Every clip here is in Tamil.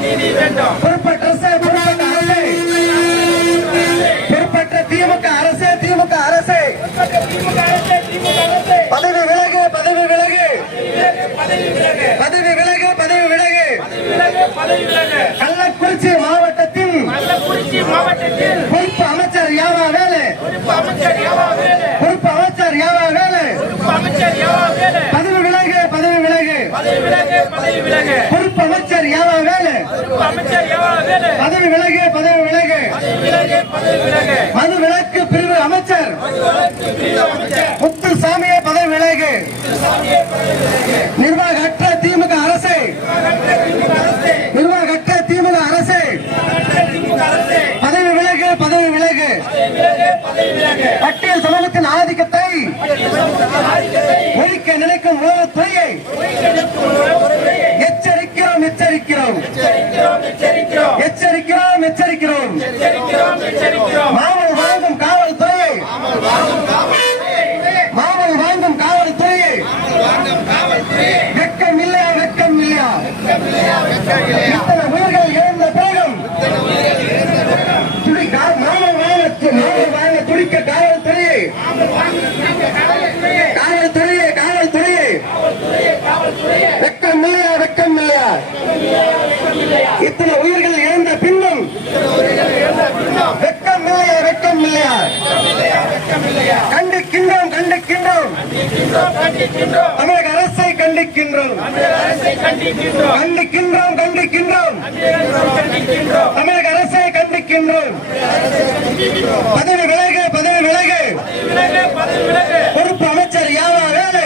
பொறுப்பற்ற பொறுப்பற்ற அரசே. பொறுப்பற்ற திமுக அரசே திமுக அரசே. பதவி விலகு பதவி விலகு. பதவி விலகு பதவி விலகு. கள்ளக்குறிச்சி மாவட்டத்தின் மாவட்டத்தில் பொறுப்பு அமைச்சர் யாவா வேலு? அமைச்சர் யாவா வேலு பொறுப்பு அமைச்சர் யாவா அமைச்சர் யாவா பதவி விலகு பதவி விலகு பதவி விலகு பதவி விலகு. பொறுப்பு அமைச்சர் யாவா வேலு அமைச்சர் யாவா வேலு பதவி விலகு பதவி விலகு. மது விலக்கு பிரிவு அமைச்சர். முத்துசாமியே பதவி விலகு. நிர்வாகற்ற திமுக அரசு. நிர்வாகற்ற திமுக அரசு. பதவி விலகு பதவி விலகு. பட்டியல் சமூகத்தின் ஆதிக்கத்தை ஒழிக்க நினைக்கும் எச்சரிக்கிறோம். எச்சரிக்கிறோம் எச்சரிக்கிறோம். மாமல் வாங்கும் காவல்துறையை மாமல் வாங்கும் காவல்துறையை வெட்கம் இல்லையா வெட்கம் இல்லையா இத்தனை உயிர்கள் இழந்த பிறகும் துடி கா- மாமல் வாங்க மாமல் வாங்க துடிக்க காவல்துறையை காவல்துறையை காவல்துறையை வெட்கம் இல்லையா வெட்கம் இல்லையா இத்தனை உயிர்கள் இழந்த பின்னும் வெட்கம் இல்லையா வெட்கம் இல்லையா கண்டிக்கின்றோம் கண்டிக்கின்றோம் தமிழக அரசை கண்டிக்கின்றோம் கண்டிக்கின்றோம். கண்டிக்கின்றோம் தமிழக அரசை கண்டிக்கின்றோம். பதவி விலகு பதவி விலகு பொறுப்பு அமைச்சர் யாவா வேலு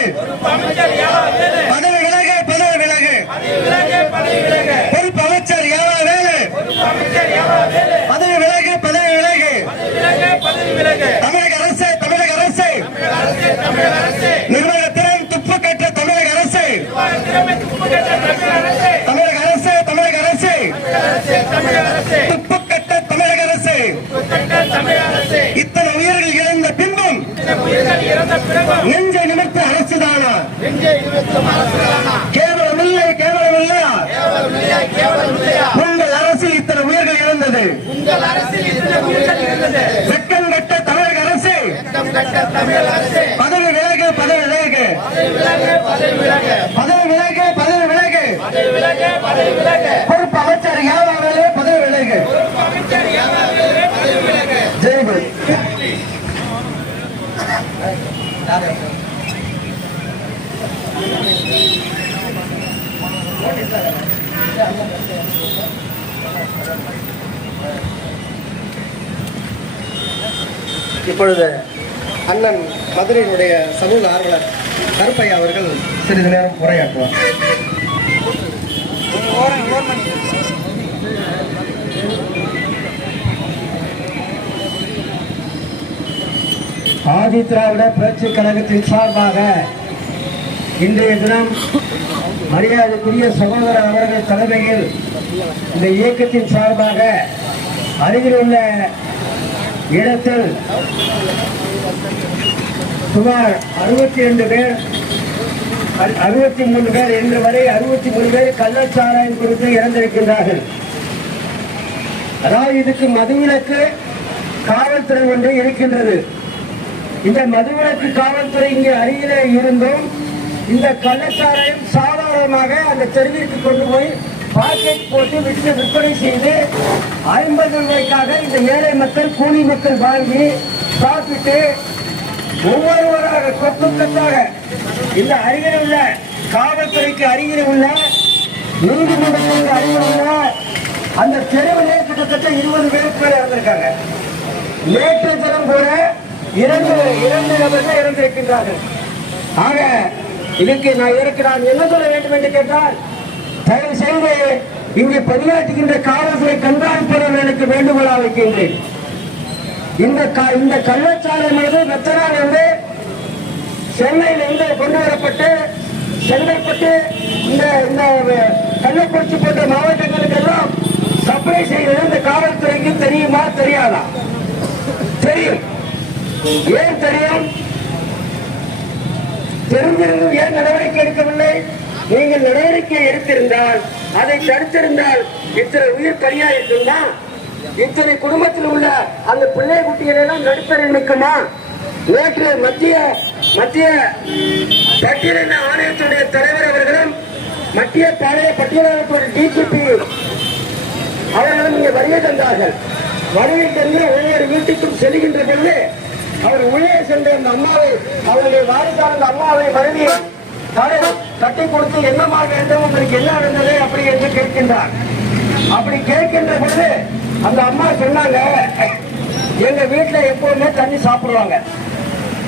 பதவி விலகு பதவி விலகு பொறுப்பு அமைச்சர் யாவா வேலு பதவி விலகு பதவி விலகு தமிழக அரசு தமிழக அரசு நிர்வாகத்திறன் துப்பு கற்ற தமிழக அரசு தமிழக அரசு தமிழக அரசு துப்பு கட்ட தமிழக அரசு இத்தனை உயிர்கள் இழந்த பின்பும் நெஞ்சை நிமித்த அரசுதானா கேவலம் இல்லை கேவலம் இல்லையா உங்கள் அரசில் இத்தனை உயிர்கள் இழந்தது வெட்கம் கட்ட தமிழக அரசு. பதவி விலகு பதவி விலகு. பதவி விலகு பதவி விலகு. பொறுப்பு அமைச்சர் யாவாவே பதவி விலகு. ஜெய்பல் இப்பொழுது அண்ணன் மதுரையினுடைய சமூக ஆர்வலர் கருப்பையா அவர்கள் சிறிது நேரம் உரையாற்றுவார். ஆதி திராவிட புரட்சி கழகத்தின் சார்பாக இன்றைய தினம் மரியாதைக்குரிய சகோதரர் அவர்கள் தலைமையில் இந்த இயக்கத்தின் சார்பாக அருகில் உள்ள இடத்தில் சுமார் அறுபத்தி ரெண்டு பேர் அறுபத்தி மூணு பேர் இன்று வரை அறுபத்தி மூணு பேர் கள்ளச்சாராயம் குறித்து இறந்திருக்கின்றார்கள். அதாவது இதுக்கு மதுவிலக்கு காவல்துறை ஒன்று இருக்கின்றது. இந்த மதுவிலக்கு காவல்துறை இங்கே அருகிலே இருந்தும் இந்த கள்ளச்சாராயம் சாதாரணமாக அந்த தெருவிற்கு கொண்டு போய் பாக்கெட் போட்டு விட்டு விற்பனை செய்து ஐம்பது ரூபாய்க்காக இந்த ஏழை மக்கள் கூலி மக்கள் வாங்கி சாப்பிட்டு ஒவ்வொருவராக கொத்து கொத்தாக இந்த அருகில் உள்ள காவல்துறைக்கு அருகில் உள்ள நீதிமன்றத்திற்கு அருகில் உள்ள அந்த தெருவிலே கிட்டத்தட்ட இருபது பேருக்கு மேல இறந்திருக்காங்க. நேற்று தினம் கூட இரண்டு இரண்டு நபர்கள் இறந்திருக்கின்றார்கள். ஆக இதுக்கு நான் இதற்கு நான் என்ன சொல்ல வேண்டும் என்று கேட்டால் தயவு செய்து இங்கே பணியாற்றுகின்ற காவல்துறை கண்காணிப்பாளர்களுக்கு வேண்டுகோளா வைக்கின்றேன். இந்த இந்த கள்ளச்சாலை மீது மெத்தனால் வந்து சென்னையிலிருந்து கொண்டு வரப்பட்டு செங்கல்பட்டு இந்த இந்த கள்ளக்குறிச்சி போன்ற மாவட்டங்களுக்கெல்லாம் சப்ளை செய்தது இந்த காவல்துறைக்கு தெரியுமா? தெரியாதா? தெரியும். ஏன் தெரியும்? தெரிஞ்சிருந்தும் ஏன் நடவடிக்கை எடுக்கவில்லை. நீங்கள் நடவடிக்கை எடுத்திருந்தால் அதை தடுத்திருந்தால் இத்தனை உயிர் பலியா இருக்குன்னா இத்தனை குடும்பத்தில் உள்ள அந்த பிள்ளை குட்டிகள் எல்லாம் நடுத்தரில் நிற்குமா? நேற்று மத்திய மத்திய பட்டியலின ஆணையத்துடைய தலைவர் அவர்களும் மத்திய பாளைய பட்டியலாளத்துடைய டிஜிபி அவர்களும் இங்கே வருகை தந்தார்கள். வருகை தந்து ஒவ்வொரு வீட்டுக்கும் செல்கின்ற பொழுது அவர் உள்ளே சென்ற அந்த அம்மாவை அவருடைய வாரிசான அந்த அம்மாவை மனைவி கட்டி கொடுத்து என்னமா வேண்டும் உங்களுக்கு என்ன இருந்தது அப்படி என்று கேட்கின்றார். அப்படி கேட்கின்ற பொழுது அந்த அம்மா சொன்னாங்க எங்க வீட்டுல எப்பவுமே தண்ணி சாப்பிடுவாங்க.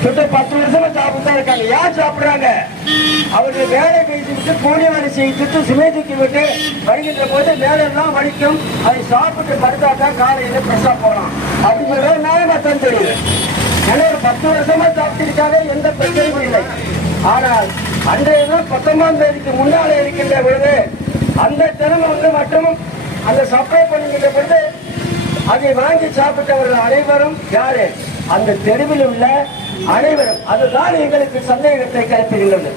கிட்ட பத்து வருஷமா சாப்பிட்டு தான் இருக்காங்க. ஏன் சாப்பிடுறாங்க? அவர்கள் வேலை பேசி விட்டு கூலி வேலை செய்துட்டு சுமேதிக்கு விட்டு வருகின்ற போது வேலையெல்லாம் வலிக்கும். அதை சாப்பிட்டு படுத்தாக்கா காலையில பிரசா போகலாம். அப்படிங்கிறத நியாயமா தான் தெரியுது? ஏன்னா ஒரு பத்து வருஷமா சாப்பிட்டிருக்காங்க எந்த பிரச்சனையும் இல்லை. ஆனால் அன்றைய நாள் பத்தொன்பதாம் தேதிக்கு முன்னாலே இருக்கின்ற பொழுது அந்த திறமை வந்து மட்டும் அந்த சப்ளை பண்ணுகின்ற பொழுது அதை வாங்கி சாப்பிட்டவர்கள் அனைவரும் யாரு? அந்த தெருவில் உள்ள அனைவரும். அதுதான் எங்களுக்கு சந்தேகத்தை கிளப்புகின்றது.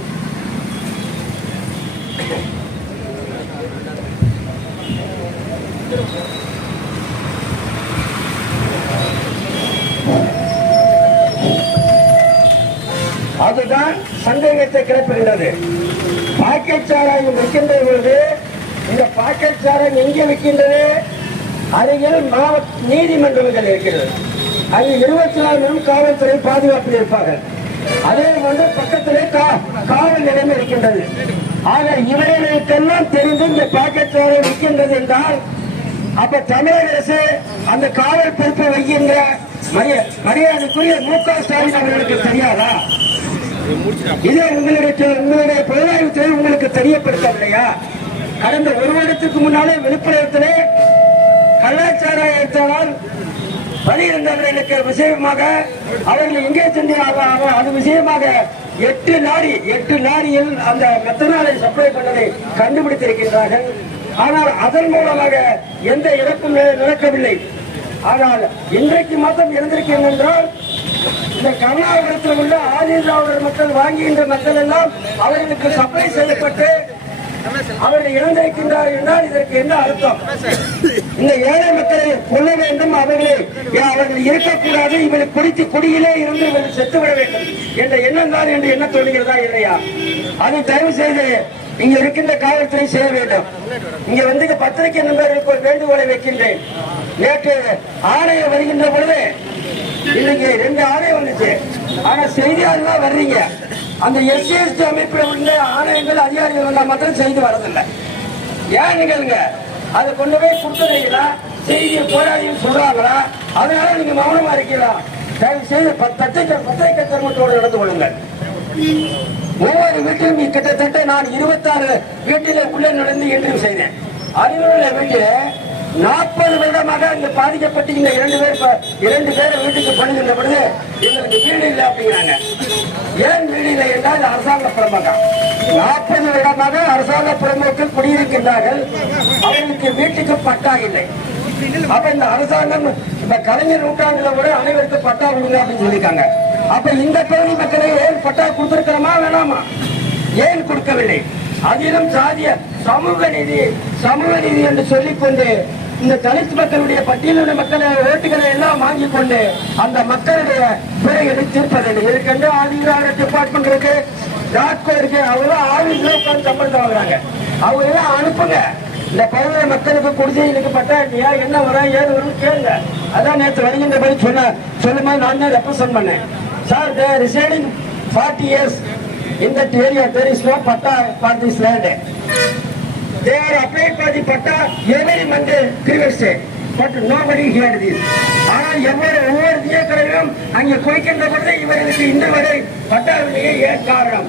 அதுதான் சந்தேகத்தை கிளப்புகின்றது. பாக்கெட் சாராயம் விற்கின்ற பொழுது இந்த பாக்கெட் சாராயம் எங்கே விற்கின்றது? அருகில் மாவட்ட நீதிமன்றங்கள் இருக்கிறது. அது இருபத்தி நாலு மணி காவல்துறை பாதுகாப்பில் இருப்பார்கள். அதே போன்று பக்கத்திலே கா- காவல் நிலையம் இருக்கின்றது. ஆக இவர்களுக்கெல்லாம் தெரிந்து இந்த பாக்கெட் சாராயம் விற்கின்றது என்றால் அப்ப தமிழக அரசு அந்த காவல் பொறுப்பை வைக்கின்ற மரியா- மரியாதைக்குரிய மு க ஸ்டாலின் அவர்களுக்கு தெரியாதா? இதை உங்களுடைய உங்களுடைய புலனாய்வு துறை உங்களுக்கு தெரியப்படுத்தவில்லையா? கடந்த ஒரு வருடத்துக்கு முன்னாலே விழுப்புரத்திலே கலாச்சாரத்தால் பணியிருந்தவர்களுக்கு விஷயமாக அவர்கள் எங்கே சென்றார்கள் அது விஷயமாக எட்டு லாரி எட்டு லாரியில் அந்த மெத்தனாலை சப்ளை பண்ணதை கண்டுபிடித்திருக்கின்றார்கள். ஆனால் அதன் மூலமாக எந்த இழப்பும் நடக்கவில்லை ஆனால் இன்றைக்கு மாத்திரம் இருந்திருக்கிறேன் என்றால் இந்த கர்நாடகத்தில் உள்ள ஆதிதிராவிடர் மக்கள் வாங்குகின்ற மக்கள் எல்லாம் அவர்களுக்கு சப்ளை செய்யப்பட்டு அவர்கள் இழந்திருக்கின்றார்கள் என்றால் இதற்கு என்ன அர்த்தம்? இந்த ஏழை மக்களை கொல்ல வேண்டும் அவர்களை அவர்கள் இருக்கக்கூடாது இவரை பிடித்து குடியிலே இருந்து இவர்கள் செத்துவிட வேண்டும். என்ற எண்ணம் தான் என்று என்ன தோணுகிறதா இல்லையா? அது தயவு செய்து இங்க இருக்கின்ற காவல்துறை செய்ய வேண்டும். இங்க வந்து பத்திரிகை நண்பர்களுக்கு ஒரு வேண்டுகோளை வைக்கின்றேன். நேற்று ஆணையம் வருகின்ற பொழுது இன்னைக்கு ரெண்டு ஆணையம் வந்துச்சு. ஆனா செய்தியாளர் வர்றீங்க. அந்த எஸ்சிஎஸ்டி அமைப்பில் உள்ள ஆணையங்கள் அதிகாரிகள் வந்தா மாத்திரம் செய்தி வரதில்லை. ஏன் நிகழ்ங்க அதை கொண்டு போய் கொடுத்துறீங்களா? செய்தியை போராடின்னு சொல்றாங்களா? அதனால நீங்க மௌனமா இருக்கீங்களா? தயவு செய்து ப- பத்திரிக்கை பத்திரிக்கை நடந்து கொள்ளுங்கள். ஒவ்வொரு வீட்டிலும் கிட்டத்தட்ட நான் இருபத்தாறு வீட்டில உள்ளே நடந்து இன்டர்வியூ செய்தேன். அறிவுள்ள வீட்டில நாற்பது வருடமாக இங்க பாதிக்கப்பட்டு இந்த இரண்டு பேர் இரண்டு பேர் வீட்டுக்கு பணிகின்ற பொழுது எங்களுக்கு வீடு இல்லை அப்படிங்கிறாங்க. ஏன் வீடு இல்லை என்றால் அரசாங்க பிரமுகம் நாற்பது வருடமாக அரசாங்க பிரமுகர்கள் குடியிருக்கின்றார்கள். அவர்களுக்கு வீட்டுக்கு பட்டா இல்லை. அப்ப இந்த அரசாங்கம் இந்த கலைஞர் நூற்றாண்டுல கூட அனைவருக்கும் பட்டா கொடுங்க அப்படின்னு சொல்லியிருக்காங்க. அப்ப இந்த பகுதி மக்களை ஏன் பட்டா கொடுத்திருக்கிறோமா வேணாமா? ஏன் கொடுக்கவில்லை? அதிலும் சாதிய சமூக நீதி சமூக நீதி என்று சொல்லிக்கொண்டு இந்த தலித் மக்களுடைய பட்டியலுடைய மக்களை ஓட்டுகளை எல்லாம் வாங்கி கொண்டு அந்த மக்களுடைய பிழைகளை தீர்ப்பதில்லை இதுக்கென்று ஆதிதிராவிட டிபார்ட்மெண்ட் இருக்கு ராட்கோ இருக்கு அவங்க ஆபீஸ்ல உட்கார்ந்து சம்பளம் வாங்குறாங்க. அவங்க எல்லாம் அனுப்புங்க. இந்த பகுதிய மக்களுக்கு குடிசைகளுக்கு பட்டா இல்லையா என்ன வரும் ஏது வரும் கேளுங்க. அதான் நேற்று வருகின்ற படி சொன்ன சொல்லும்போது நான் தான் ரெப்ரசன்ட் பண்ணேன். Sir they residing forty years இந்த ஏரியா area. There is பட்டா patta for. They are applied for the patta every month previous day. But nobody heard this. ஆனால் எவ்வளவு ஒவ்வொரு தியக்கரையும் அங்கே குறைக்கின்ற பொழுது இவர்களுக்கு இந்த வரை பட்டாவிலேயே ஏன் காரணம்?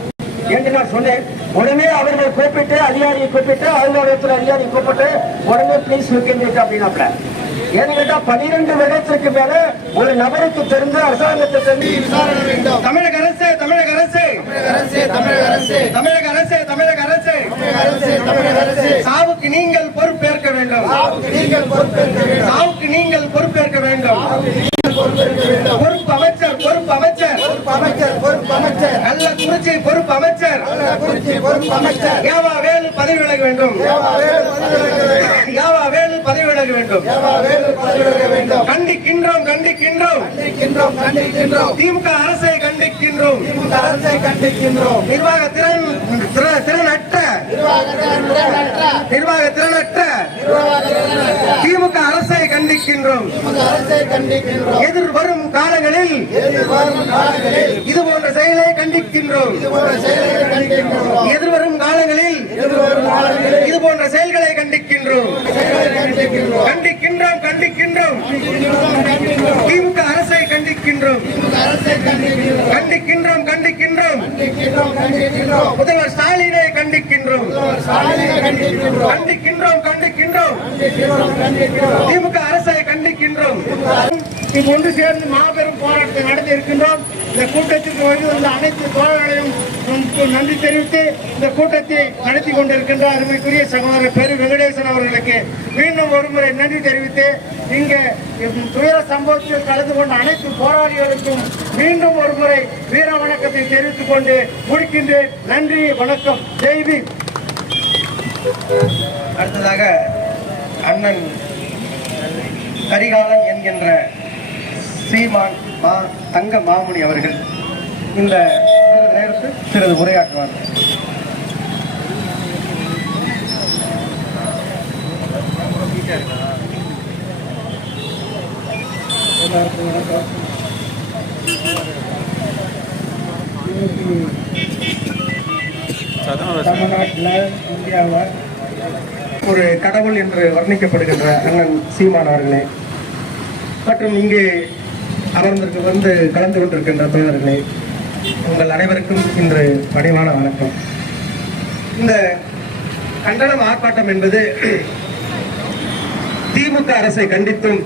என்று நான் சொன்னேன். உடனே அவர்கள் கூப்பிட்டு அதிகாரியை கூப்பிட்டு அலுவலகத்தில் அதிகாரியை கூப்பிட்டு உடனே ப்ளீஸ் லுக்கின்றிட்டு அப்படின்னாப்ல ஏன்னு கேட்டா பனிரெண்டு வருடத்திற்கு மேல ஒரு நபருக்கு தெரிந்து அரசாங்கத்தை தெரிந்து விசாரணை வேண்டும். தமிழக அரசு தமிழக அரசு. தமிழக அரசு தமிழக அரசு. சாவுக்கு நீங்கள் பொறுப்பேற்க வேண்டும். சாவுக்கு நீங்கள் பொறுப்பேற்க வேண்டும். பொறுப்பு பொறுப்பு அமைச்சர். அமைச்சர் பொறுப்பு அமைச்சர். கள்ளக்குறிச்சி பொறுப்பு அமைச்சர். ஏவா வேலு பதவி விலக வேண்டும். யாவா வேலு பதவி விலக வேண்டும். கண்டிக்கின்றோம் கண்டிக்கின்றோம். திமுக அரசை கண்டிக்கின்றோம். நிர்வாக திறன் திற- திறனற்ற. நிர்வாக திறனற்ற. திமுக அரசை கண்டிக்கின்றோம் எதிர்வரும் காலங்களில் இது போன்ற செயலை கண்டிக்கின்றோம். எதிர்வரும் காலங்களில் இது போன்ற செயல்களை கண்டிக்கின்றோம். கண்டிக்கின்றோம் கண்டிக்கின்றோம். திமுக கண்டிக்கின்றோம். கண்டிக்கின்றோம் கண்டிக்கின்றோம். முதல்வர் ஸ்டாலினை கண்டிக்கின்றோம். கண்டிக்கின்றோம் கண்டிக்கின்றோம். திமுக அரசை கண்டிக்கின்றோம். ஒன்று சேர்ந்து மாபெரும் போராட்டத்தை நடத்தி இருக்கின்றோம். இந்த கூட்டத்திற்கு வருகின்ற அனைத்து தோழர்களையும் நன்றி தெரிவித்து இந்த கூட்டத்தை நடத்தி கொண்டிருக்கின்ற அருமைக்குரிய சகோதரர் பெரு வெங்கடேசன் அவர்களுக்கு மீண்டும் ஒருமுறை நன்றி தெரிவித்து இங்கே துயர சம்பவத்தில் கலந்து கொண்ட அனைத்து போராளிகளுக்கும் மீண்டும் ஒருமுறை வீர வணக்கத்தை தெரிவித்துக் கொண்டு முடிக்கின்றேன். நன்றி வணக்கம். ஜெய்வி அடுத்ததாக அண்ணன் கரிகாலன் என்கின்ற சீமான் மா தங்க மாமுனி அவர்கள் இந்த சிறிது நேரத்தில் சிறிது உரையாற்றுவார்கள் தமிழ்நாட்டில் இந்தியாவில் ஒரு கடவுள் என்று வர்ணிக்கப்படுகின்ற அண்ணன் சீமான் அவர்களே மற்றும் இங்கே அமர்ந்திருக்கு வந்து கலந்து கொண்டிருக்கின்ற தோழர்களே உங்கள் அனைவருக்கும் இன்று பணிவான வணக்கம். இந்த கண்டனம் ஆர்ப்பாட்டம் என்பது திமுக அரசை கண்டித்தும்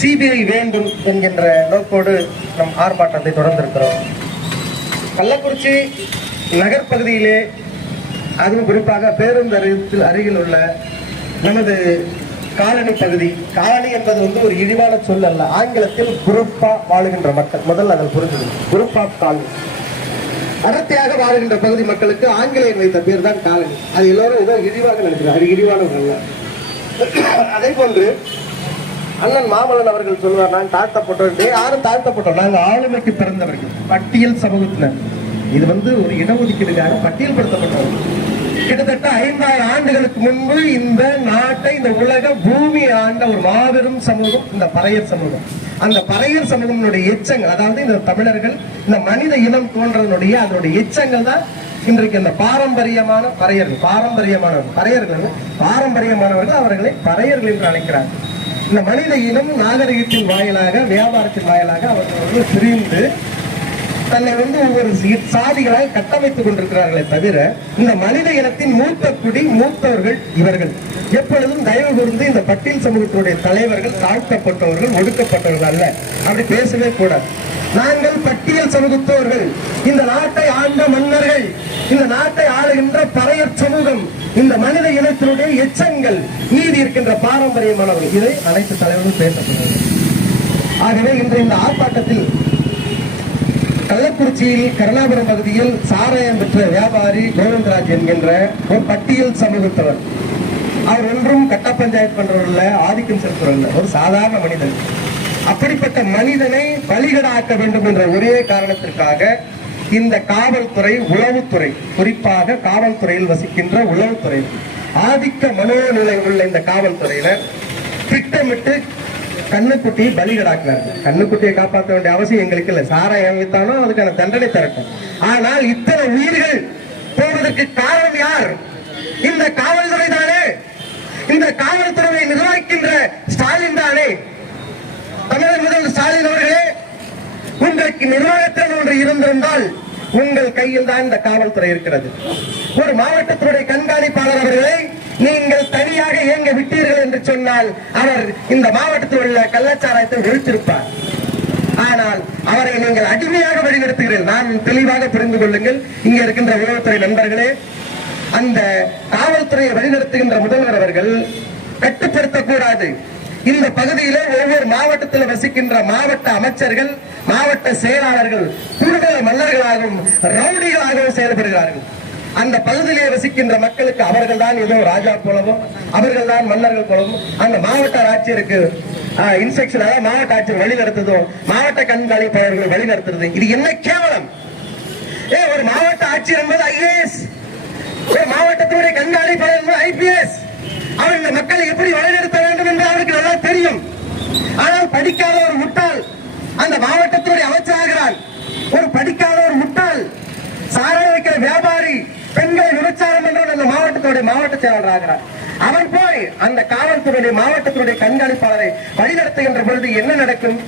சிபிஐ வேண்டும் என்கின்ற நோக்கோடு நம் ஆர்ப்பாட்டத்தை தொடர்ந்திருக்கிறோம். கள்ளக்குறிச்சி நகர்ப்பகுதியிலே அதுவும் குறிப்பாக பேருந்து அருகில் அருகில் உள்ள நமது காலனி பகுதி. காலனி என்பது வந்து ஒரு இழிவான சொல் அல்ல. ஆங்கிலத்தில் குரூப்பா வாழுகின்ற மக்கள். முதல் அதில் புரிஞ்சது குரூப் ஆஃப் காலனி. அடர்த்தியாக வாழுகின்ற பகுதி மக்களுக்கு ஆங்கிலேயர் வைத்த பேர் தான் காலனி. அது எல்லோரும் ஏதோ இழிவாக நினைக்கிறார் அது இழிவானவர்கள் அல்ல. அதே போன்று அண்ணன் மாமல்லன் அவர்கள் சொல்லுவார் நான் தாழ்த்தப்பட்டோம் யாரும் தாழ்த்தப்பட்டோம். நாங்கள் ஆளுமைக்கு பிறந்தவர்கள். பட்டியல் சமூகத்தினர். இது வந்து ஒரு இடஒதுக்கீடுக்காக பட்டியல்படுத்தப்பட்டவர்கள் கிட்டத்தட்ட ஐந்தாயிரம் ஆண்டுகளுக்கு முன்பு இந்த நாட்டை இந்த உலக பூமி ஆண்ட ஒரு மாபெரும் சமூகம் இந்த பறையர் சமூகம். அந்த பறையர் சமூகம்னுடைய எச்சங்கள் அதாவது இந்த தமிழர்கள் இந்த மனித இனம் தோன்றதனுடைய அதனுடைய எச்சங்கள் தான் இன்றைக்கு இந்த பாரம்பரியமான பறையர்கள். பாரம்பரியமானவர்கள் பறையர்கள் பாரம்பரியமானவர்கள் அவர்களை பறையர்கள் என்று அழைக்கிறார்கள். இந்த மனித இனம் நாகரிகத்தின் வாயிலாக வியாபாரத்தின் வாயிலாக அவர்கள் வந்து பிரிந்து தன்னை வந்து ஒவ்வொரு சாதிகளாக கட்டமைத்துக் கொண்டிருக்கிறார்களே தவிர இந்த மனித இனத்தின் மூத்த குடி மூத்தவர்கள் இவர்கள். எப்பொழுதும் தயவு கூர்ந்து இந்த பட்டியல் சமூகத்தினுடைய தலைவர்கள் தாழ்த்தப்பட்டவர்கள் ஒடுக்கப்பட்டவர்கள் அல்ல. அப்படி பேசவே கூடாது. நாங்கள் பட்டியல் சமூகத்தோர்கள். இந்த நாட்டை ஆண்ட மன்னர்கள் இந்த நாட்டை ஆளுகின்ற பறையர் சமூகம் இந்த மனித இனத்தினுடைய எச்சங்கள் மீதி இருக்கின்ற பாரம்பரியமானவர்கள். இதை அனைத்து தலைவர்களும் பேசப்படுகிறது ஆகவே இன்று இந்த ஆர்ப்பாட்டத்தில் கள்ளக்குறிச்சியில் கருணாபுரம் பகுதியில் சாராயம் பெற்ற வியாபாரி கோவிந்தராஜ் என்கின்ற ஒரு பட்டியல் சமூகத்தவர். அவர் ஒன்றும் கட்ட பஞ்சாயத்து பண்றவர்ல ஆதிக்கம் செலுத்துறவர்கள் ஒரு சாதாரண மனிதன். அப்படிப்பட்ட மனிதனை பலிகடாக்க வேண்டும் என்ற ஒரே காரணத்திற்காக இந்த காவல்துறை உளவுத்துறை குறிப்பாக காவல்துறையில் வசிக்கின்ற உளவுத்துறை ஆதிக்க மனோநிலை உள்ள இந்த காவல்துறையினர் திட்டமிட்டு கண்ணுக்குட்டியை பலிகடாக்கினார்கள் கண்ணுக்குட்டியை காப்பாற்ற வேண்டிய அவசியம் எங்களுக்கு இல்லை. சாராயம் வித்தானோ அதுக்கான தண்டனை தரட்டும். ஆனால் இத்தனை உயிர்கள் போவதற்கு காரணம் யார்? இந்த காவல்துறை தானே? இந்த காவல்துறையை நிர்வகிக்கின்ற ஸ்டாலின் தானே? தமிழக முதல்வர் ஸ்டாலின் அவர்களே உங்களுக்கு நிர்வாகத்தில் ஒன்று இருந்திருந்தால் உங்கள் கையில் தான் இந்த காவல்துறை இருக்கிறது. ஒரு மாவட்டத்தினுடைய கண்காணிப்பாளர் அவர்களை நீங்கள் தனியாக இயங்க விட்டீர்கள் என்று சொன்னால் அவர் இந்த மாவட்டத்தில் உள்ள கள்ளச்சாராயத்தை ஒழித்திருப்பார் ஆனால் அவரை நீங்கள் அடிமையாக வழிநடத்துகிறீர்கள். நான் தெளிவாக புரிந்து கொள்ளுங்கள். இங்க இருக்கின்ற உளவுத்துறை நண்பர்களே அந்த காவல்துறையை வழிநடத்துகின்ற முதல்வர் அவர்கள் கட்டுப்படுத்தக்கூடாது. இந்த பகுதியிலே ஒவ்வொரு மாவட்டத்தில் வசிக்கின்ற மாவட்ட அமைச்சர்கள் மாவட்ட செயலாளர்கள் கூடுதல் மன்னர்களாகவும் ரவுடிகளாகவும் செயல்படுகிறார்கள். அந்த பகுதியிலே வசிக்கின்ற மக்களுக்கு அவர்கள் தான் ஏதோ ராஜா போலவும் அவர்கள் தான் மன்னர்கள் போலவும் அந்த மாவட்ட ஆட்சியருக்கு இன்ஸ்பெக்ஷன் அதாவது மாவட்ட ஆட்சியர் வழி மாவட்ட கண்காணிப்பாளர்கள் வழி நடத்துறது இது என்ன கேவலம்? ஏ ஒரு மாவட்ட ஆட்சியர் என்பது ஐஏஎஸ் ஒரு மாவட்டத்தினுடைய கண்காணிப்பாளர் என்பது ஐபிஎஸ் அவர் இந்த மக்களை எப்படி வழிநடத்த வேண்டும் என்று அவருக்கு நல்லா தெரியும். ஆனால் படிக்காத ஒரு முட்டாள் அந்த மாவட்டத்தினுடைய அமைச்சராகிறான் ஒரு படிக்காத ஒரு முட்டாள் சாராய வைக்கிற வியாபாரி பெண்கள் விபச்சாரம் என்ற அந்த மாவட்டத்துடைய மாவட்ட செயலாளர் ஆகிறார். அவன் போய் அந்த காவல்துறையுடைய மாவட்டத்தினுடைய கண்காணிப்பாளரை வழிநடத்துகின்ற பொழுது என்ன நடக்கும்?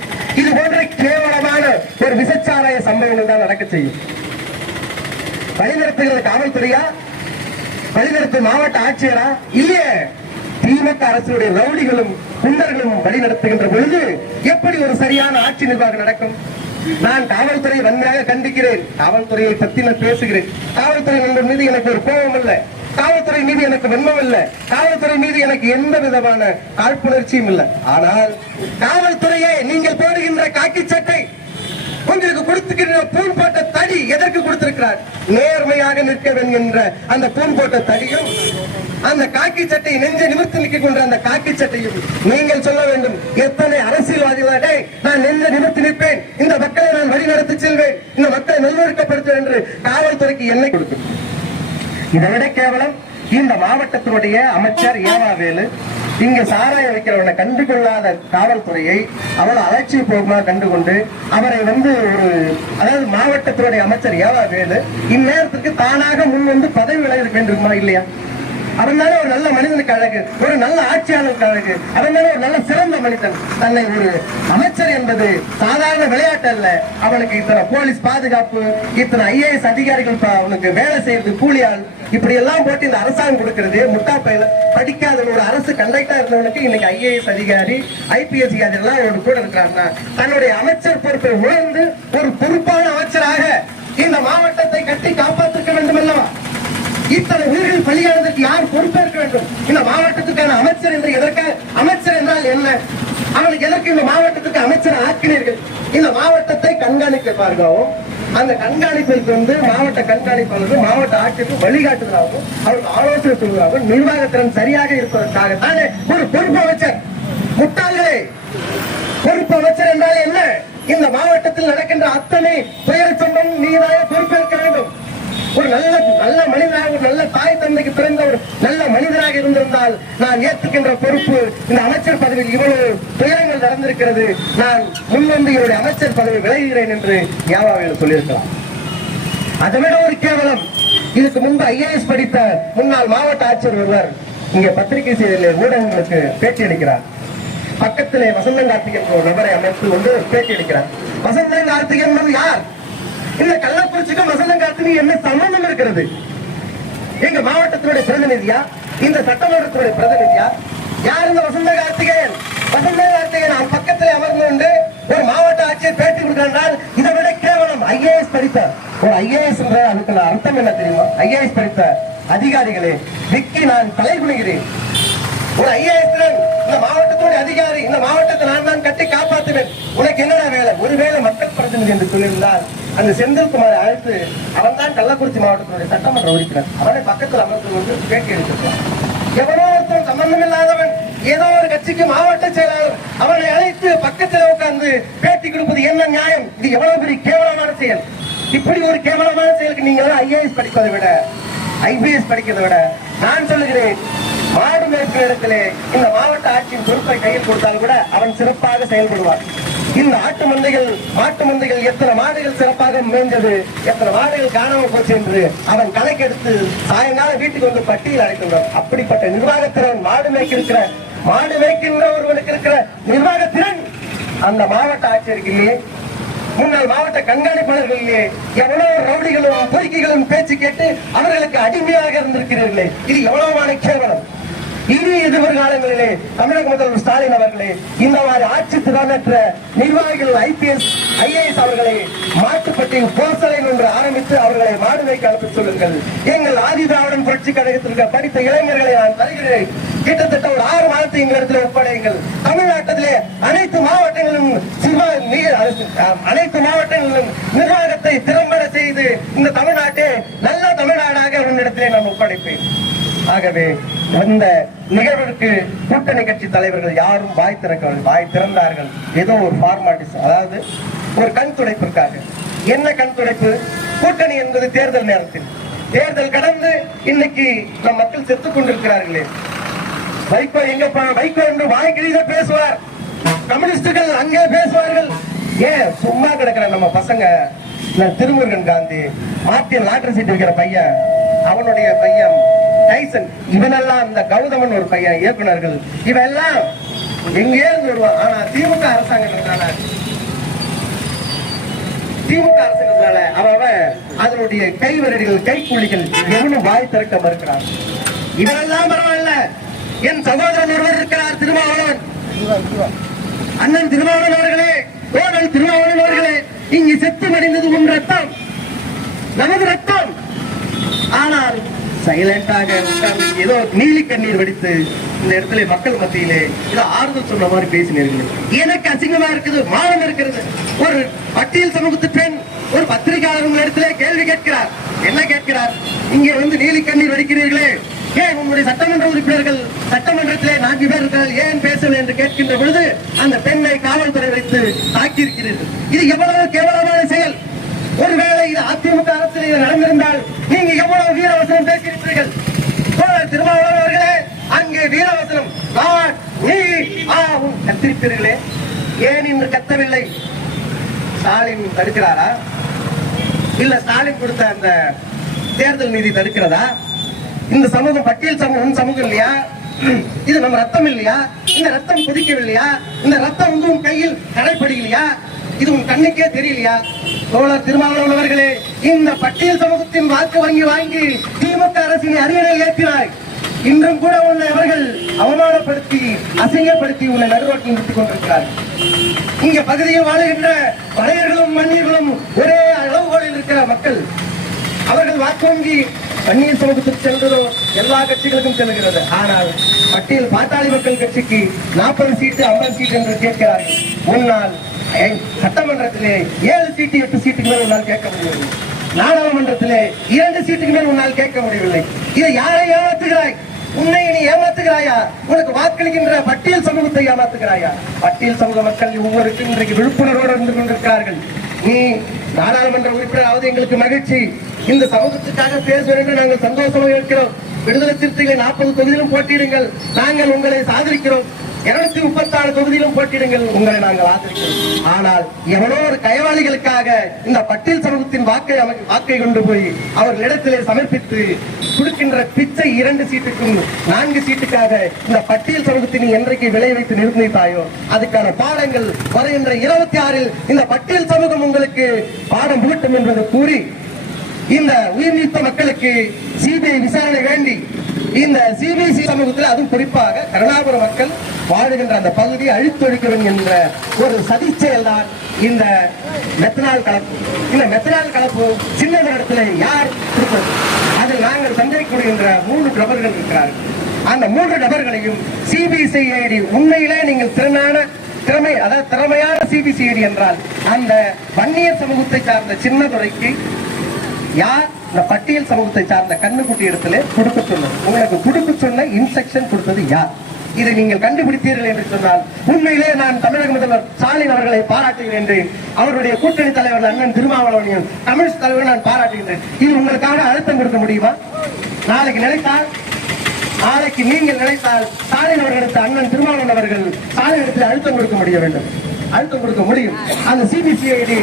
இது போன்ற கேவலமான ஒரு விசச்சாராய சம்பவங்கள் தான் நடக்க செய்யும். வழிநடத்துகிற காவல்துறையா? வழிநடத்தும் மாவட்ட ஆட்சியரா? இல்லையே. திமுக அரசுடைய ரவுடிகளும் குண்டர்களும் வழிநடத்துகின்ற பொழுது எப்படி ஒரு சரியான ஆட்சி நிர்வாகம் நடக்கும்? நான் காவல்துறை வன்மையாக கண்டிக்கிறேன். காவல்துறையை பத்தி நான் பேசுகிறேன். காவல்துறை நண்பர் மீது எனக்கு ஒரு கோபம் இல்ல. காவல்துறை மீது எனக்கு வெண்மம் இல்ல. காவல்துறை மீது எனக்கு எந்த விதமான காழ்ப்புணர்ச்சியும் இல்லை. ஆனால் காவல்துறையை நீங்கள் போடுகின்ற காக்கி சட்டை உங்களுக்கு கொடுத்துக்கிற பூன் போட்ட தடி எதற்கு கொடுத்திருக்கிறார்? நேர்மையாக நிற்க வேண்டும் என்ற அந்த பூன் போட்ட தடியும் அந்த காக்கி சட்டை நெஞ்ச நிமிர்த்தி நிற்கின்ற அந்த காக்கி சட்டையும் நீங்கள் சொல்ல வேண்டும் எத்தனை அரசியல்வாதிகளே நான் நெஞ்ச நிமிர்த்தி நிற்பேன்? இந்த மக்களை நான் வழிநடத்தி செல்வேன். இந்த மக்களை நல்வொழுக்கப்படுத்துவேன் என்று காவல்துறைக்கு என்ன கொடுக்கும். இதை விட கேவலம் இந்த மாவட்டத்தினுடைய அமைச்சர் ஏவாவேலு இங்க சாராயம் வைக்கிறவனை கண்டு கொள்ளாத காவல்துறையை அவ்வளவு அலட்சியபூர்வமாக கண்டுகொண்டு அவரை வந்து ஒரு அதாவது மாவட்டத்தினுடைய அமைச்சர் ஏவாவேலு இந்நேரத்துக்கு தானாக முன் வந்து பதவி விலக வேண்டுமா இல்லையா? அவன் தானே ஒரு நல்ல மனிதனுக்கு அழகு ஒரு நல்ல ஆட்சியாளருக்கு அழகு. அவன் தானே ஒரு நல்ல சிறந்த மனிதன். தன்னை ஒரு அமைச்சர் என்பது சாதாரண விளையாட்டு அல்ல. அவனுக்கு இத்தனை போலீஸ் பாதுகாப்பு இத்தனை ஐஏஎஸ் அதிகாரிகள் அவனுக்கு வேலை செய்யறது கூலியால். இப்படி எல்லாம் போட்டு இந்த அரசாங்கம் கொடுக்கிறது. முட்டா பயில படிக்காத ஒரு அரசு கண்டக்டா இருந்தவனுக்கு இன்னைக்கு ஐஏஎஸ் அதிகாரி ஐபிஎஸ் அதிகாரி எல்லாம் ஒரு கூட இருக்கிறான்னா தன்னுடைய அமைச்சர் பொறுப்பை உணர்ந்து ஒரு பொறுப்பான அமைச்சராக இந்த மாவட்டத்தை கட்டி காப்பாற்ற இத்தனை உயிர்கள் பலியானதற்கு யார் பொறுப்பேற்க வேண்டும்? இந்த மாவட்டத்துக்கான அமைச்சர் என்று எதற்காக அமைச்சர் என்றால் என்ன? அவனுக்கு எதற்கு இந்த மாவட்டத்துக்கு அமைச்சர் ஆக்கினீர்கள்? இந்த மாவட்டத்தை கண்காணிப்பார்களாகவும் அந்த கண்காணிப்பிற்கு வந்து மாவட்ட கண்காணிப்பாளர்கள் மாவட்ட ஆட்சிக்கு வழிகாட்டுதலாகவும் அவருக்கு ஆலோசனை சொல்வதாகவும் நிர்வாகத்திறன் சரியாக இருப்பதற்காகத்தானே ஒரு பொறுப்பு அமைச்சர். முட்டாளே பொறுப்பு அமைச்சர் என்றால் என்ன? இந்த மாவட்டத்தில் நடக்கின்ற அத்தனை பெயர் சம்பவம் நீராக பொறுப்பேற்க வேண்டும். ஒரு நல்ல நல்ல மனிதனாக ஒரு நல்ல தாய் தந்தைக்கு பிறந்த ஒரு நல்ல மனிதராக இருந்திருந்தால் நான் ஏற்றுக்கின்ற பொறுப்பு இந்த அமைச்சர் பதவியில் இவ்வளவு துயரங்கள் நடந்திருக்கிறது. நான் முன்வந்து என்னுடைய அமைச்சர் பதவி விலகுகிறேன் என்று யாவாவில் சொல்லியிருக்கலாம். அதை விட ஒரு கேவலம். இதுக்கு முன்பு ஐஏஎஸ் படித்த முன்னாள் மாவட்ட ஆட்சியர் ஒருவர் இங்க பத்திரிகை செய்தியில் ஊடகங்களுக்கு பேட்டி அளிக்கிறார். பக்கத்திலே வசந்தன் கார்த்திகன் ஒரு நபரை அமைத்து வந்து பேட்டி அளிக்கிறார். வசந்தன் கார்த்திகன் யார்? இந்த கள்ளக்குறிச்சிக்கும் வசந்தன் என்ன சம்பந்தம் இருக்கிறது? எங்க மாவட்டத்தினுடைய பிரதிநிதியா? இந்த சட்டமன்றத்தினுடைய பிரதிநிதியா? யார் இந்த வசந்த கார்த்திகேயன்? வசந்த கார்த்திகேயன் அவன் பக்கத்தில் அமர்ந்து கொண்டு ஒரு மாவட்ட ஆட்சியர் பேட்டி கொடுக்கிறார். இதை விட கேவலம் ஐஏஎஸ் படித்த ஒரு ஐஏஎஸ் என்ற அதுக்கு அர்த்தம் என்ன தெரியுமா? ஐஏஎஸ் படித்த அதிகாரிகளே விக்கி நான் தலை குனிகிறேன். ஒரு ஐஏஎஸ் இந்த மாவட்டத்துடைய அதிகாரி இந்த மாவட்டத்தை நான் தான் கட்டி காப்பாற்றுவேன். உனக்கு என்னடா வேலை? ஒருவேளை மக்கள் பிரதிநிதி என்று சொல்லியிருந்தால் அந்த செந்தில்குமாரை அழைத்து அவன் தான் கள்ளக்குறிச்சி மாவட்டத்தினுடைய சட்டமன்ற உறுப்பினர். அவனை பக்கத்தில் அமர்ந்து கொண்டு பேட்டி எடுத்திருக்கிறான். எவனோ ஒருத்தன் சம்பந்தம் இல்லாதவன் ஏதோ ஒரு கட்சிக்கு மாவட்ட செயலாளர் அவனை அழைத்து பக்கத்தில் உட்கார்ந்து பேட்டி கொடுப்பது என்ன நியாயம்? இது எவ்வளவு பெரிய கேவலமான செயல்? இப்படி ஒரு கேவலமான செயலுக்கு நீங்க ஐஏஎஸ் படிப்பதை விட ஐபிஎஸ் படிக்கிறதை விட நான் சொல்லுகிறேன் மாடு மேற்கு இடத்திலே இந்த மாவட்ட ஆட்சியின் பொறுப்பை கையில் கொடுத்தால் கூட அவன் சிறப்பாக செயல்படுவான். இந்த ஆட்டு மந்தைகள் மாட்டு மந்தைகள் எத்தனை மாடுகள் சிறப்பாக மேய்ந்தது எத்தனை மாடுகள் காணாமல் போச்சு என்று அவன் கணக்கெடுத்து சாயங்காலம் வீட்டுக்கு வந்து பட்டியல் அழைத்துள்ளான் அப்படிப்பட்ட நிர்வாகத்திறன் மாடு மேய்க்கிருக்கிற மாடு மேய்க்கின்ற ஒருவனுக்கு இருக்கிற நிர்வாகத்திறன் அந்த மாவட்ட ஆட்சியருக்கு இல்லையே முன்னாள் மாவட்ட கண்காணிப்பாளர்களிலே எவ்வளவு ரவுடிகளும் பொறுக்கிகளும் பேச்சு கேட்டு அவர்களுக்கு அடிமையாக இருந்திருக்கிறீர்களே. இது எவ்வளவு கேவலம் இனி எதிர்காலங்களிலே தமிழக முதல்வர் ஸ்டாலின் அவர்களே இந்த மாதிரி ஆட்சி திறனற்ற நிர்வாகிகள் ஐபிஎஸ் ஐஏஎஸ் அவர்களை மாட்டுப்பட்டி போசலை ஒன்று ஆரம்பித்து அவர்களை மாடு வைக்க அனுப்பி சொல்லுங்கள். எங்கள் ஆதி திராவிடன் புரட்சி கழகத்திற்கு படித்த இளைஞர்களை நான் தருகிறேன் கிட்டத்தட்ட ஒரு ஆறு மாதத்தை எங்களிடத்தில் ஒப்படையுங்கள். தமிழ்நாட்டிலே அனைத்து மாவட்டங்களிலும் அனைத்து மாவட்டங்களிலும் நிர்வாகத்தை திறம்பட செய்து இந்த தமிழ்நாட்டை நல்ல தமிழ்நாடாக உன்னிடத்திலே நான் ஒப்படைப்பேன். ஆகவே அந்த நிகழ்விற்கு கூட்டணி கட்சி தலைவர்கள் யாரும் வாய் திறக்கவில்லை. வாய் திறந்தார்கள். ஏதோ ஒரு ஃபார்மாலிட்டிஸ் அதாவது ஒரு கண் துடைப்பிற்காக. என்ன கண் துடைப்பு? கூட்டணி என்பது தேர்தல் நேரத்தில். தேர்தல் கடந்து இன்னைக்கு நம் மக்கள் செத்துக் கொண்டிருக்கிறார்களே. வைகோ எங்க பா- வைகோ என்று வாய்க்கிழித பேசுவார். கம்யூனிஸ்டுகள் அங்கே பேசுவார்கள். ஏன்? சும்மா கிடக்கிற நம்ம பசங்க Thirumurugan Gandhi Martin lottery seat வைக்கிற பையன் அவனுடைய பையன் டைசன் இவனெல்லாம் இந்த கௌதமன் ஒரு பையன் இயக்குனர்கள் இவெல்லாம் எங்கே இருந்து வருவான். ஆனா திமுக அரசாங்கத்தினால திமுக அரசாங்கத்தினால அவன் அதனுடைய கைவரடிகள் கைக்கூலிகள் எவனும் வாய் திறக்க மறுக்கிறான்? இவெல்லாம் பரவாயில்ல. என் சகோதரன் ஒருவர் இருக்கிறார் திருமாவளவன். அண்ணன் திருமாவளவன் அவர்களே தோழன் திருமாவளவன் அவர்களே இங்கு செத்து மடிந்தது உன் ரத்தம். நமது ரத்தம். ஆனால் சைலண்டாக உட்கார்ந்து ஏதோ நீலி கண்ணீர் வடித்து இந்த இடத்துல மக்கள் மத்தியிலே ஏதோ ஆறுதல் சொன்ன மாதிரி பேசினீர்கள். எனக்கு அசிங்கமா இருக்குது மானம் இருக்கிறது. ஒரு பட்டியல் சமூகத்து பெண் ஒரு பத்திரிகையாளர் இடத்துல கேள்வி கேட்கிறார். என்ன கேட்கிறார்? இங்கே வந்து நீலி கண்ணீர் வடிக்கிறீர்களே. ஏன் உங்களுடைய சட்டமன்ற உறுப்பினர்கள் சட்டமன்றத்திலே நான்கு பேர் இருக்கிறார் ஏன் பேசவில்லை என்று கேட்கின்ற பொழுது அந்த பெண்ணை காவல்துறை வைத்து தாக்கியிருக்கிறீர்கள். இது எவ்வளவு கேவலமான செயல்? ஒருவேளை இது அதிமுக அரசில் இது நடந்திருந்தால் நீங்க எவ்வளவு வீரவசனம் பேசியிருப்பீர்கள்? தோழர் திருமாவளவன் அவர்களே அங்கே வீரவசனம். நான் நீ ஆவும் கத்திருப்பீர்களே. ஏன் இன்று கத்தவில்லை? ஸ்டாலின் தடுக்கிறாரா? இல்ல ஸ்டாலின் கொடுத்த அந்த தேர்தல் நீதி தடுக்கிறதா? இந்த சமூகம் பட்டியல் சமூகம் சமூகம் இல்லையா? இது நம்ம ரத்தம் இல்லையா? இந்த ரத்தம் கொதிக்கவில்லையா? இந்த ரத்தம் வந்து உன் கையில் கடைப்படுகலையா இது உன் கண்ணுக்கே தெரியலையா? தோழர் திருமாவளவன் அவர்களே இந்த பட்டியல் சமூகத்தின் வாக்கு வங்கி வாங்கி திமுக அரசின் அரியணை ஏற்றினாய். இன்றும் கூட உன்னை அவர்கள் அவமானப்படுத்தி அசிங்கப்படுத்தி உன்னை நடுரோட்டில் நிறுத்திக் கொண்டிருக்கிறார்கள் இங்க பகுதியில் வாழுகின்ற பழையர்களும் மன்னியர்களும் ஒரே அளவுகோலில் இருக்கிற மக்கள். அவர்கள் வாக்கு வங்கி பன்னீர் சமூகத்துக்கு செல்கிறதோ எல்லா கட்சிகளுக்கும் செல்கிறது. ஆனால் பட்டியல் பாட்டாளி மக்கள் கட்சிக்கு நாற்பது சீட்டு ஐம்பது சீட்டு என்று கேட்கிறார்கள். முன்னால் சட்டமன்றத்திலே ஏழு சீட்டு எட்டு சீட்டுக்கு மேல் உன்னால் கேட்க முடியவில்லை. நாடாளுமன்றத்திலே இரண்டு சீட்டுக்கு மேல் உன்னால் கேட்க முடியவில்லை. இதை யாரை ஏமாத்துகிறாய்? உன்னை நீ ஏமாத்துகிறாயா? உனக்கு வாக்களிக்கின்ற பட்டியல் சமூகத்தை ஏமாத்துகிறாயா? பட்டியல் சமூக மக்கள் ஒவ்வொருக்கும் இன்றைக்கு விழிப்புணர்வோடு இருந்து கொண்டிருக்கிறார்கள். நீ நாடாளுமன்ற உறுப்பினராவது எங்களுக்கு மகிழ்ச்சி. இந்த சமூகத்துக்காக பேசுவேன் என்று நாங்கள் சந்தோஷமாக இருக்கிறோம். விடுதலை சிறுத்தைகளை நாற்பது தொகுதியிலும் போட்டியிடுங்கள். நாங்கள் உங்களை சாதரிக்கிறோம். இருநூத்தி முப்பத்தி ஆறு தொகுதியிலும் போட்டியிடுங்கள். உங்களை நாங்கள் ஆதரிக்கிறோம். ஆனால் எவனோ ஒரு கயவாளிகளுக்காக இந்த பட்டியல் சமூகத்தின் வாக்கை வாக்கை கொண்டு போய் அவர்களிடத்திலே சமர்ப்பித்து கொடுக்கின்ற பிச்சை இரண்டு சீட்டுக்கும் நான்கு சீட்டுக்காக இந்த பட்டியல் சமூகத்தை என்றைக்கு விளை வைத்து நிர்ணயித்தாயோ அதுக்கான பாடங்கள் வருகின்ற இருபத்தி ஆறில் இந்த பட்டியல் சமூகம் உங்களுக்கு பாடம் புகட்டும் என்பதை கூறி இந்த உயிர்நீத்த மக்களுக்கு சிபிஐ விசாரணை வேண்டி இந்த சிபிஐசி சமூகத்தில் அதுவும் குறிப்பாக கருணாபுரம் மக்கள் வாழுகின்ற அந்த பகுதியை அழித்தொழிக்கிறோம் என்ற ஒரு சதி செயல்தான் இந்த மெத்தனால் கலப்பு இந்த மெத்தனால் கலப்பு சின்ன இடத்துல யார் கொடுப்பது அதில் நாங்கள் சந்தேகப்படுகின்ற மூன்று நபர்கள் இருக்கிறார்கள். அந்த மூன்று நபர்களையும் சிபிசிஐடி உண்மையிலே நீங்கள் திறனான திறமை அதாவது திறமையான சிபிசிஐடி என்றால் அந்த வன்னியர் சமூகத்தை சார்ந்த சின்ன துறைக்கு யார் இந்த பட்டியல் சமூகத்தை சார்ந்த கண்ணுக்குட்டி இடத்துல கொடுக்க சொன்னது? உங்களுக்கு கொடுக்க சொன்ன இன்ஸ்ட்ரக்ஷன் கொடுத்தது யார்? இதை நீங்கள் கண்டுபிடித்தீர்கள் என்று சொன்னால் உண்மையிலே நான் தமிழக முதல்வர் ஸ்டாலின் அவர்களை பாராட்டுகின்றேன் அவருடைய கூட்டணி தலைவர் அண்ணன் திருமாவளவனையும் தமிழ் தலைவர் நான் பாராட்டுகின்றேன். இது உங்களுக்காக அழுத்தம் கொடுக்க முடியுமா? நாளைக்கு நினைத்தால் நாளைக்கு நீங்கள் நினைத்தால் ஸ்டாலின் அவர்களுக்கு அண்ணன் திருமாவளவன் அவர்கள் ஸ்டாலினிடத்தில் அழுத்தம் கொடுக்க முடிய வேண்டும். அழுத்தம் கொடுக்க முடியும். அந்த சிபிசிஐடி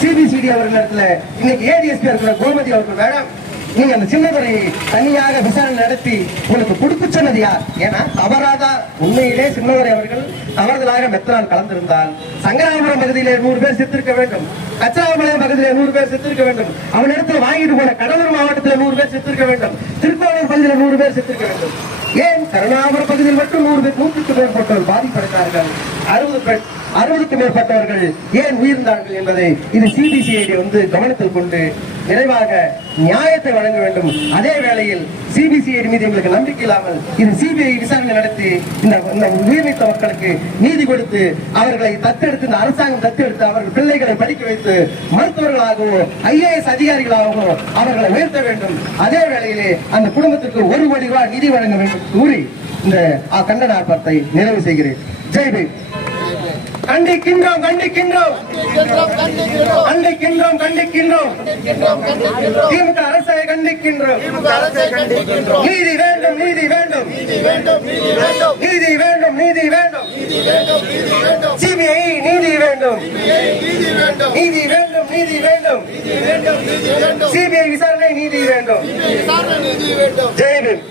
சிபிசிடி அவர்களிடத்துல இன்னைக்கு ஏடிஎஸ்பி இருக்கிற கோமதி அவர்கள் வேணாம். நீங்க அந்த சின்னவரை தனியாக விசாரணை நடத்தி உங்களுக்கு கொடுக்க சொன்னது யார்? ஏன்னா தவறாதா உண்மையிலே சின்னவரை அவர்கள் தவறுதலாக மெத்தனால் கலந்திருந்தால் சங்கராபுரம் பகுதியிலே நூறு பேர் செத்திருக்க வேண்டும். கச்சராபாளையம் பகுதியிலே நூறு பேர் செத்திருக்க வேண்டும். அவனிடத்தில் வாங்கிட்டு போன கடலூர் மாவட்டத்தில் நூறு பேர் செத்திருக்க வேண்டும். திருக்கோவில் பகுதியில் நூறு பேர் செத்திருக்க வேண்டும். ஏன்? கருணாபுரம் பகுதியில் மட்டும் நூறு பேர் நூற்றுக்கு மேற்பட்டோர் பாதிப்படைந்தார்கள். அறுபது பேர் அறுபதுக்கு மேற்பட்டவர்கள் ஏன் உயிர்ந்தார்கள் என்பதை இது சிபிசிஐடி வந்து கவனத்தில் கொண்டு நிறைவாக நியாயத்தை வழங்க வேண்டும். அதே வேளையில் சிபிசிஐடி மீது எங்களுக்கு நம்பிக்கை இல்லாமல் இது சிபிஐ விசாரணை நடத்தி இந்த உயிர்நீத்த மக்களுக்கு நீதி கொடுத்து அவர்களை தத்தெடுத்து இந்த அரசாங்கம் தத்தெடுத்து அவர்கள் பிள்ளைகளை படிக்க வைத்து மருத்துவர்களாகவோ ஐஏஎஸ் அதிகாரிகளாகவோ அவர்களை உயர்த்த வேண்டும். அதே வேளையிலே அந்த குடும்பத்திற்கு ஒரு கோடி ரூபாய் நிதி வழங்க வேண்டும் கூறி இந்த கண்டன ஆர்ப்பாட்டத்தை நிறைவு செய்கிறேன். ஜெய் கண்டிக்கின்றோம் கண்டிக்கின்றோம். கண்டிக்கின்றோம் கண்டிக்கின்றோம். திமுக அரசை கண்டிக்கின்றோம். நீதி வேண்டும் நீதி வேண்டும். நீதி வேண்டும் நீதி வேண்டும். சிபிஐ நீதி வேண்டும். நீதி வேண்டும் நீதி வேண்டும். சிபிஐ விசாரணை நீதி வேண்டும். ஜெய் பீம்